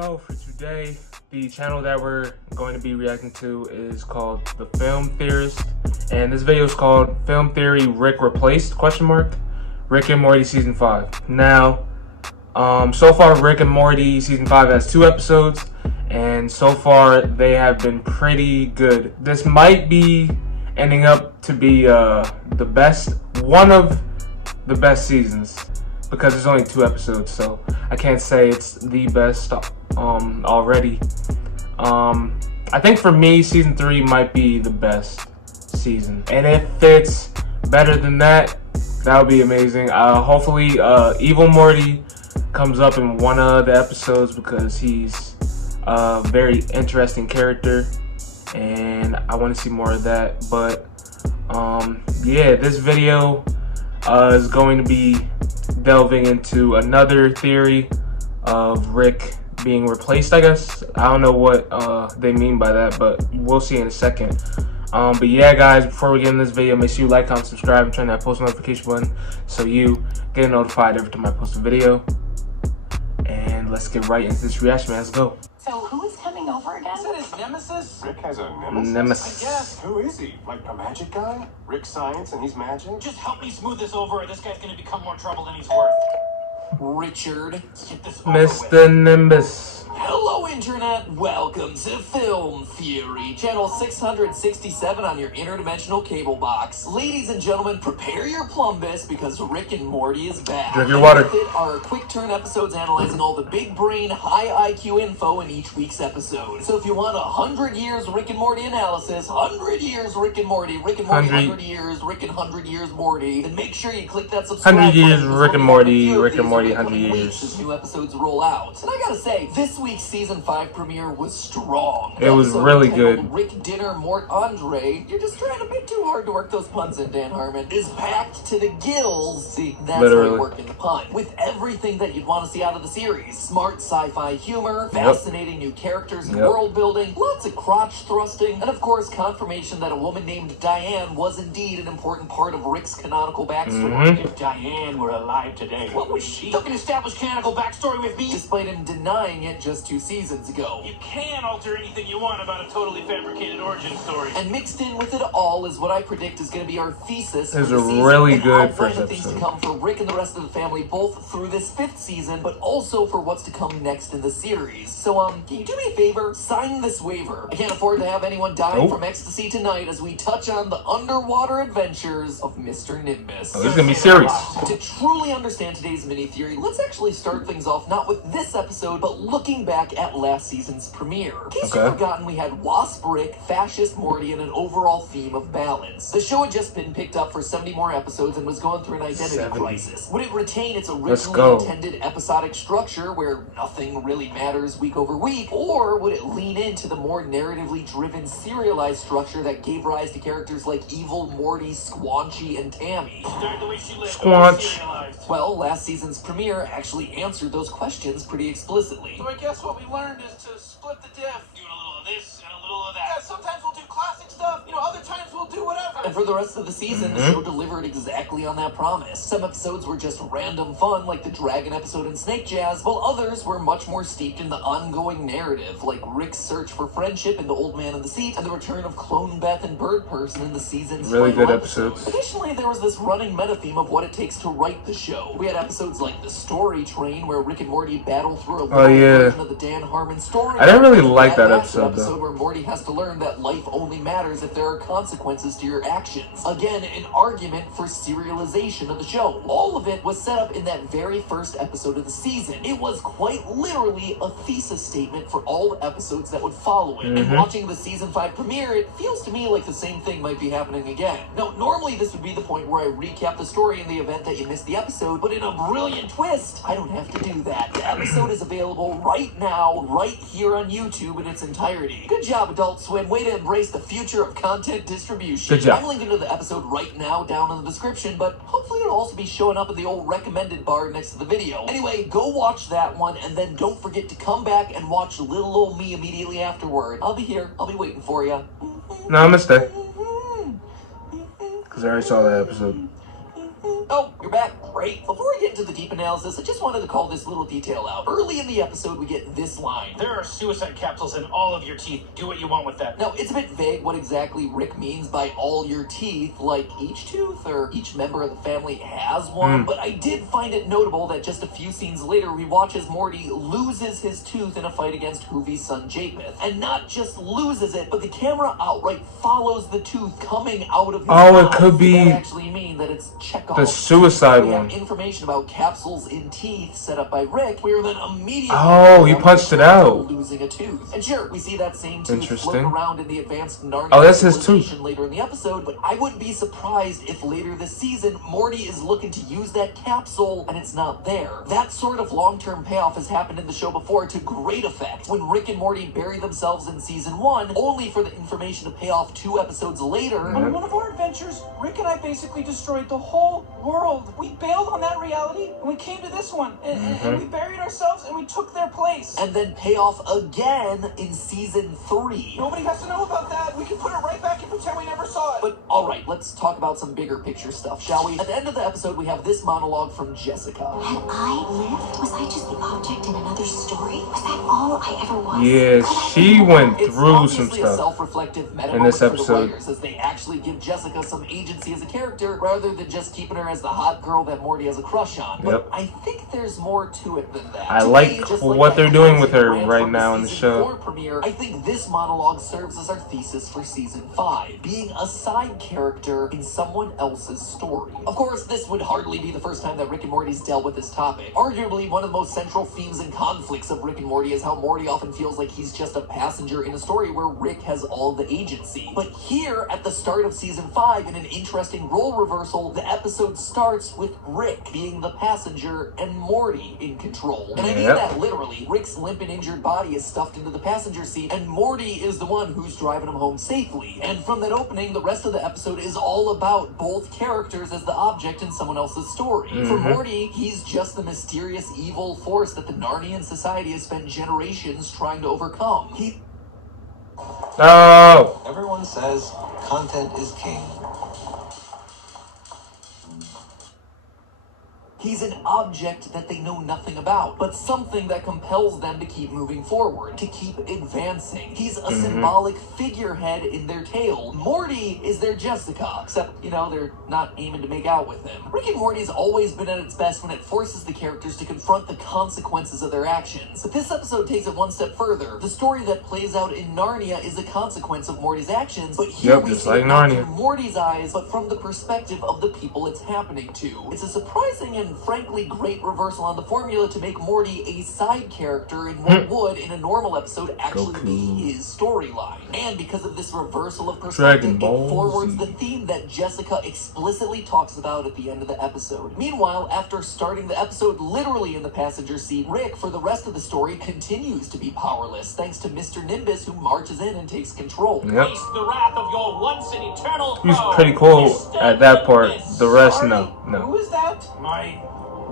So for today, the channel that we're going to be reacting to is called The Film Theorist, and this video is called Film Theory Rick Replaced? Rick and Morty Season 5. Now, so far Rick and Morty Season 5 has 2 episodes, and so far they have been pretty good. This might be ending up to be one of the best seasons, because there's only 2 episodes, so I can't say it's the best already. I think for me, Season 3 might be the best season, and if it's better than that, that would be amazing. Hopefully Evil Morty comes up in one of the episodes, because he's a very interesting character and I want to see more of that. But yeah, this video is going to be delving into another theory of Rick being replaced, I guess. I don't know what they mean by that, but we'll see in a second. But yeah, guys, before we get in this video, make sure you like, comment, subscribe, and turn that post notification button so you get notified every time I post a video. And let's get right into this reaction, man. Let's go. So who is coming over again? Is that his nemesis? Rick has a nemesis? I guess. Who is he? Like a magic guy? Rick's science and he's magic? Just help me smooth this over, or this guy's gonna become more trouble than he's worth. Richard, get this over Mr. with. Nimbus. Hello Internet, welcome to Film Theory, channel 667 on your interdimensional cable box. Ladies and gentlemen, prepare your plumbus because Rick and Morty is back. Drink your water. And with it are quick turn episodes analyzing all the big brain, high IQ info in each week's episode. So if you want 100 years Rick and Morty analysis, 100 years Rick and Morty, 100 years, Rick and 100 years Morty, then make sure you click that subscribe 100 years button Rick and Morty, Rick and Morty 100 weeks years. as new episodes roll out. And I gotta say, this week's Season 5 premiere was strong. It was Episode really titled good. Rick Dinner Mort Andre, you're just trying a bit too hard to work those puns in, Dan Harmon, is packed to the gills. See, that's Literally. how you work in the pun. With everything that you'd want to see out of the series. Smart sci-fi humor, fascinating new characters and world building, lots of crotch thrusting, and of course confirmation that a woman named Diane was indeed an important part of Rick's canonical backstory. If Diane were alive today, what was she? You can establish canonical backstory with me. Despite him denying it just 2 seasons ago. You can alter anything you want about a totally fabricated origin story. And mixed in with it all is what I predict is going to be our thesis. This is for the a season, really and good outline first of things to episode. come for Rick and the rest of the family, both through this 5th season, but also for what's to come next in the series. So, can you do me a favor? Sign this waiver. I can't afford to have anyone dying from ecstasy tonight as we touch on the underwater adventures of Mr. Nimbus. Oh, this is gonna be serious. To truly understand today's mini theory, let's actually start things off not with this episode, but looking back at last season's premiere. In case you've forgotten, we had Wasp Rick, Fascist Morty, and an overall theme of balance. The show had just been picked up for 70 more episodes and was going through an identity crisis. Would it retain its originally intended episodic structure where nothing really matters week over week, or would it lean into the more narratively driven serialized structure that gave rise to characters like Evil Morty, Squanchy, and Tammy? Squanch. Well, last season's premiere actually answered those questions pretty explicitly. So I guess what we learned is to split the diff. Do a little of this and a little of that. Yeah, sometimes we'll do classic stuff, other times we'll do whatever. And for the rest of the season, the show delivered exactly on that promise. Some episodes were just random fun, like the Dragon episode in Snake Jazz, while others were much more steeped in the ongoing narrative, like Rick's search for friendship in The Old Man in the Seat, and the return of Clone Beth and Bird Person in the season's really good final episodes. Additionally, there was this running meta theme of what it takes to write the show. We had episodes like The Story Train, where Rick and Morty battle through a version of the Dan Harmon story. I didn't really like that episode, though. Where Morty has to learn that life only matters if there are consequences to your actions. Again, an argument for serialization of the show. All of it was set up in that very first episode of the season. It was quite literally a thesis statement for all the episodes that would follow it. And watching the season 5 premiere, it feels to me like the same thing might be happening again. Now, normally this would be the point where I recap the story in the event that you missed the episode, but in a brilliant twist, I don't have to do that. The episode is available right now, right here on YouTube in its entirety. Good job, Adult Swim. Way to embrace the future of content distribution. Good job. I'm linking to the episode right now down in the description, but hopefully it'll also be showing up in the old recommended bar next to the video. Anyway, go watch that one, and then don't forget to come back and watch little old me immediately afterward. I'll be here. I'll be waiting for you. Namaste. Because I already saw that episode. Oh, you're back. great. Before we get into the deep analysis, I just wanted to call this little detail out. Early in the episode, we get this line. There are suicide capsules in all of your teeth. Do what you want with that. Now, it's a bit vague what exactly Rick means by all your teeth, like each tooth or each member of the family has one, but I did find it notable that just a few scenes later, we watch as Morty loses his tooth in a fight against Hoovie's son Japheth. And not just loses it, but the camera outright follows the tooth coming out of his mouth. It could be that actually mean that it's Chekhov. the suicide we one. have information about capsules in teeth set up by Rick. We are then immediately He punched it out. losing a tooth. And sure, we see that same tooth Interesting. float around in the advanced Narnia That's his tooth. civilization later in the episode, but I wouldn't be surprised if later this season Morty is looking to use that capsule and it's not there. That sort of long-term payoff has happened in the show before to great effect when Rick and Morty bury themselves in season 1, only for the information to pay off 2 episodes later. On one of our adventures, Rick and I basically destroyed the whole world. We bailed on that reality, and we came to this one, and we buried ourselves, and we took their place. And then pay off again in season 3. Nobody has to know about that. We can put it right back and pretend we never saw it. But alright, let's talk about some bigger picture stuff, shall we? At the end of the episode, we have this monologue from Jessica. Had I lived? Was I just the object in another story? Was that all I ever was? Yeah, she went It's through some obviously a stuff. self-reflective meta in this moment for the episode. writers, as they actually give Jessica some agency as a character rather than just keeping her as the hot girl that Morty has a crush on. But Yep. I think there's more to it than that. I To like me, just what that they're doing with her classic right rant now from in the season show. 4 premiere, I think this monologue serves as our thesis for season 5, being a side character in someone else's story. Of course, this would hardly be the first time that Rick and Morty's dealt with this topic. Arguably, one of the most central themes and conflicts of Rick and Morty is how Morty often feels like he's just a passenger in a story where Rick has all the agency. But here, at the start of season 5, in an interesting role reversal, the episode starts with Rick being the passenger and Morty in control. And I mean Yep. that literally. Rick's limp and injured body is stuffed into the passenger seat, and Morty is the one who's driving him home safely. And from that opening, the rest of the episode is all about both characters as the object in someone else's story. For Morty, he's just the mysterious evil force that the Narnian society has spent generations trying to overcome. Everyone says content is king. He's an object that they know nothing about, but something that compels them to keep moving forward, to keep advancing. He's a symbolic figurehead in their tale. Morty is their Jessica, except, they're not aiming to make out with him. Rick and Morty's always been at its best when it forces the characters to confront the consequences of their actions. But this episode takes it one step further. The story that plays out in Narnia is a consequence of Morty's actions, but here we just see like it not Narnia. through Morty's eyes, but from the perspective of the people it's happening to. It's a surprising and frankly great reversal on the formula to make Morty a side character in what would, in a normal episode, actually be his storyline. And because of this reversal of perspective, Dragon it Ball forwards Z. the theme that Jessica explicitly talks about at the end of the episode. Meanwhile, after starting the episode literally in the passenger seat, Rick, for the rest of the story, continues to be powerless, thanks to Mr. Nimbus, who marches in and takes control. Yep. Face the wrath of your once and eternal He's foe. pretty cool Mr. at that part. Nimbus. The rest, Sorry, no. Who is that? My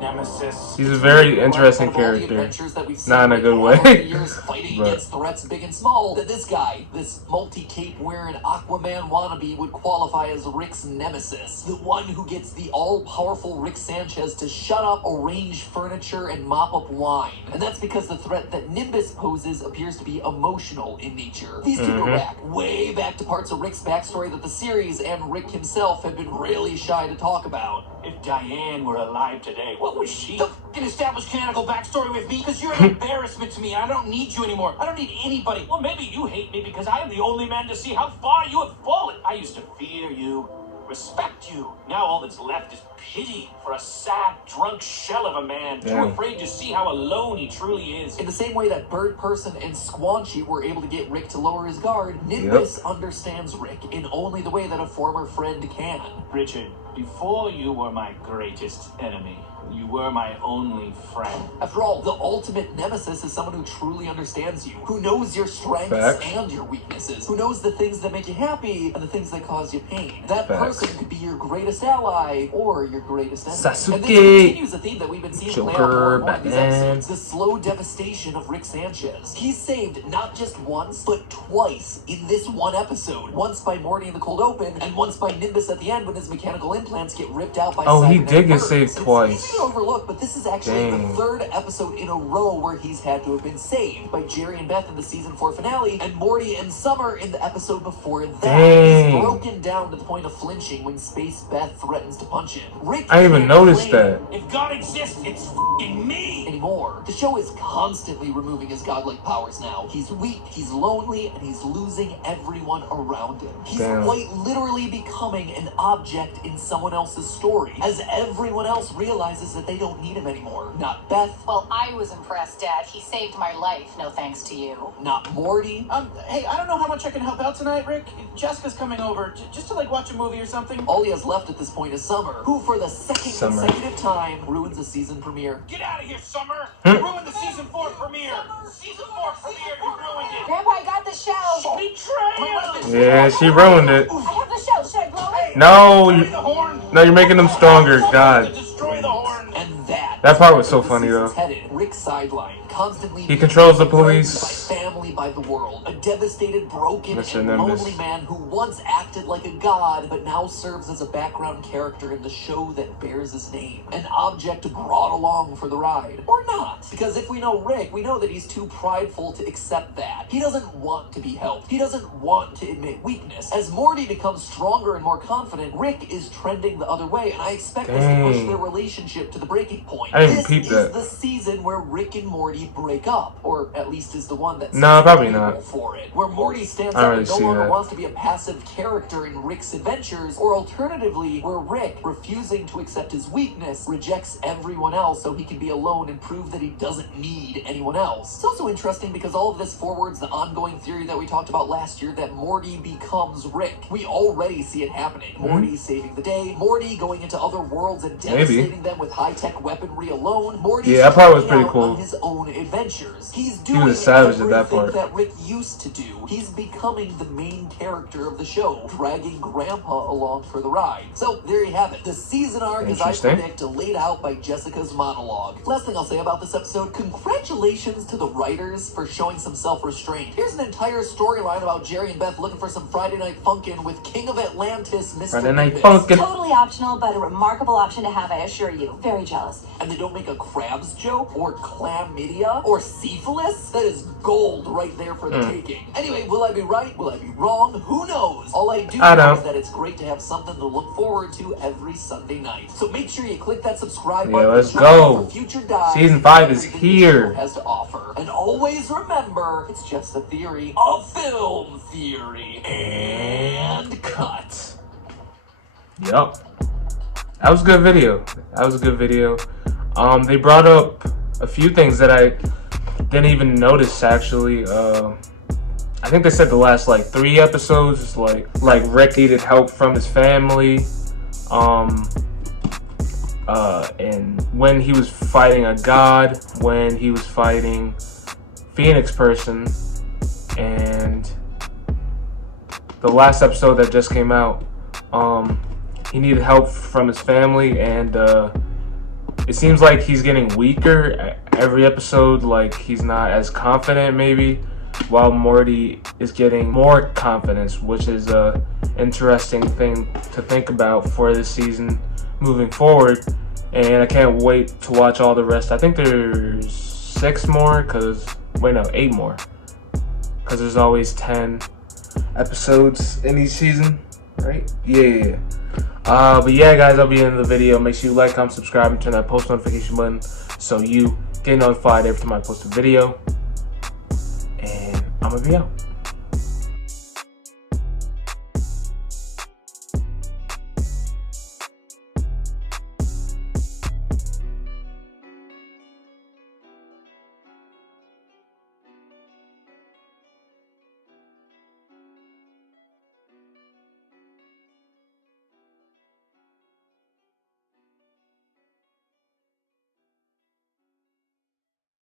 nemesis. He's a very interesting Out of all the character. adventures that we've seen Not in a Rick good have over way. the years fighting But- against threats big and small, that this guy, this multi-cape wearing Aquaman wannabe, would qualify as Rick's nemesis. The one who gets the all-powerful Rick Sanchez to shut up, arrange furniture, and mop up wine. And that's because the threat that Nimbus poses appears to be emotional in nature. These two go back, way back to parts of Rick's backstory that the series and Rick himself have been really shy to talk about. If Diane were alive today, what was she? Don't fucking establish canonical backstory with me, because you're an embarrassment to me. I don't need you anymore. I don't need anybody. Well, maybe you hate me because I am the only man to see how far you have fallen. I used to fear you, respect you. Now all that's left is pity for a sad, drunk shell of a man, too Damn. afraid to see how alone he truly is. In the same way that Bird Person and Squanchy were able to get Rick to lower his guard, Nimbus understands Rick in only the way that a former friend can. Richard, before you were my greatest enemy, you were my only friend. After all, the ultimate nemesis is someone who truly understands you, who knows your strengths Facts. and your weaknesses, who knows the things that make you happy and the things that cause you pain. That Facts. person could be your greatest ally or your greatest enemy. Sasuke. And this continues a theme that we've been seeing play out Joker, more and more in these Batman. episodes. The slow devastation of Rick Sanchez. He's saved not just once, but twice in this one episode. Once by Morty in the cold open, and once by Nimbus at the end when his mechanical intern implants get ripped out by Oh, he cybernetic did get birds. saved twice. It's easy to overlook, but this is actually Dang. the third episode in a row where he's had to have been saved by Jerry and Beth in the season 4 finale, and Morty and Summer in the episode before that. Dang. He's broken down to the point of flinching when Space Beth threatens to punch him. Rick I didn't even can't notice claim that. If God exists, it's f***ing me! anymore. The show is constantly removing his godlike powers now. He's weak, he's lonely, and he's losing everyone around him. He's Damn. quite literally becoming an object in someone else's story, as everyone else realizes that they don't need him anymore. Not Beth, Well, I was impressed, Dad. He saved my life, no thanks to you. not Morty, Hey, I don't know how much I can help out tonight, Rick. Jessica's coming over, just to, like, watch a movie or something. all he has left at this point is Summer, who for the second Summer. consecutive time ruins a season premiere. Get out of here, Summer! You ruined the season 4 premiere! Season 4 premiere, you ruined it! Grandpa, I got the shell. Betrayal! Yeah, she ruined it. I have the shell. Should I blow it? No, Destroy you, the horn! no, you're making them stronger. To God. destroy the horn! And that That part was so is funny, where the though. season's headed. Rick sidelined, constantly He controls the threatened police. by family, by the world. A devastated, broken, Mr. and Nimbus. lonely man who once acted like a god, but now serves as a background character in the show that bears his name. An object brought along for the ride. Or not. Because if we know Rick, we know that he's too prideful to accept that. He doesn't want to be helped. He doesn't want to admit weakness. As Morty becomes stronger and more confident, Rick is trending the other way, and I expect this to push Dang. their relationship to the breaking point. I didn't This peep is that. the season where Rick and Morty break up, or at least is the one that's No, probably not. for it. Where Morty stands I don't up really and no see longer that. wants to be a passive character in Rick's adventures, or alternatively, where Rick, refusing to accept his weakness, rejects everyone else so he can be alone and prove that he doesn't need anyone else. It's also interesting because all of this forwards the ongoing theory that we talked about last year that Morty becomes Rick. We already see it happening. Morty saving the day, Morty going into other worlds and devastating them with high-tech weaponry alone. Morty Yeah, that part was striking pretty out cool. on his own adventures. He's He doing was a savage at that everything part. that Rick used to do. He's becoming the main character of the show, dragging Grandpa along for the ride. So there you have it. The season arc, as I Interesting. predict, laid out by Jessica's monologue. Last thing I'll say about this episode, congratulations to the writers for showing some self-restraint. Here's an entire storyline about Jerry and Beth looking for some Friday Night Funkin' with King of Atlantis, Mr. Friday Night Nimbus. Funkin'. Totally optional, but a remarkable option to have, I assure you. Very jealous. And they don't make a crabs joke or chlamydia or syphilis? That is gold right there for the taking. Anyway, will I be right? Will I be wrong? Who knows? All I do I know know. is that it's great to have something to look forward to every Sunday night. So make sure you click that subscribe Yeah, button. let's and check out go. for future dives Season 5 and is everything here. the show has to offer. And always remember, it's just a theory. A film theory. And cut. Yup. That was a good video. That was a good video. They brought up a few things that I didn't even notice actually. I think they said the last like 3 episodes, like Rick needed help from his family. And when he was fighting a god, when he was fighting Phoenix person, and the last episode that just came out, he needed help from his family, and it seems like he's getting weaker every episode, like he's not as confident maybe, while Morty is getting more confidence, which is a interesting thing to think about for this season moving forward. And I can't wait to watch all the rest. I think there's 6 more, 8 more, because there's always 10 episodes in each season, right? Yeah. But yeah, guys, that'll be the end of the video. Make sure you like, comment, subscribe, and turn that post notification button so you get notified every time I post a video. And I'm gonna be out.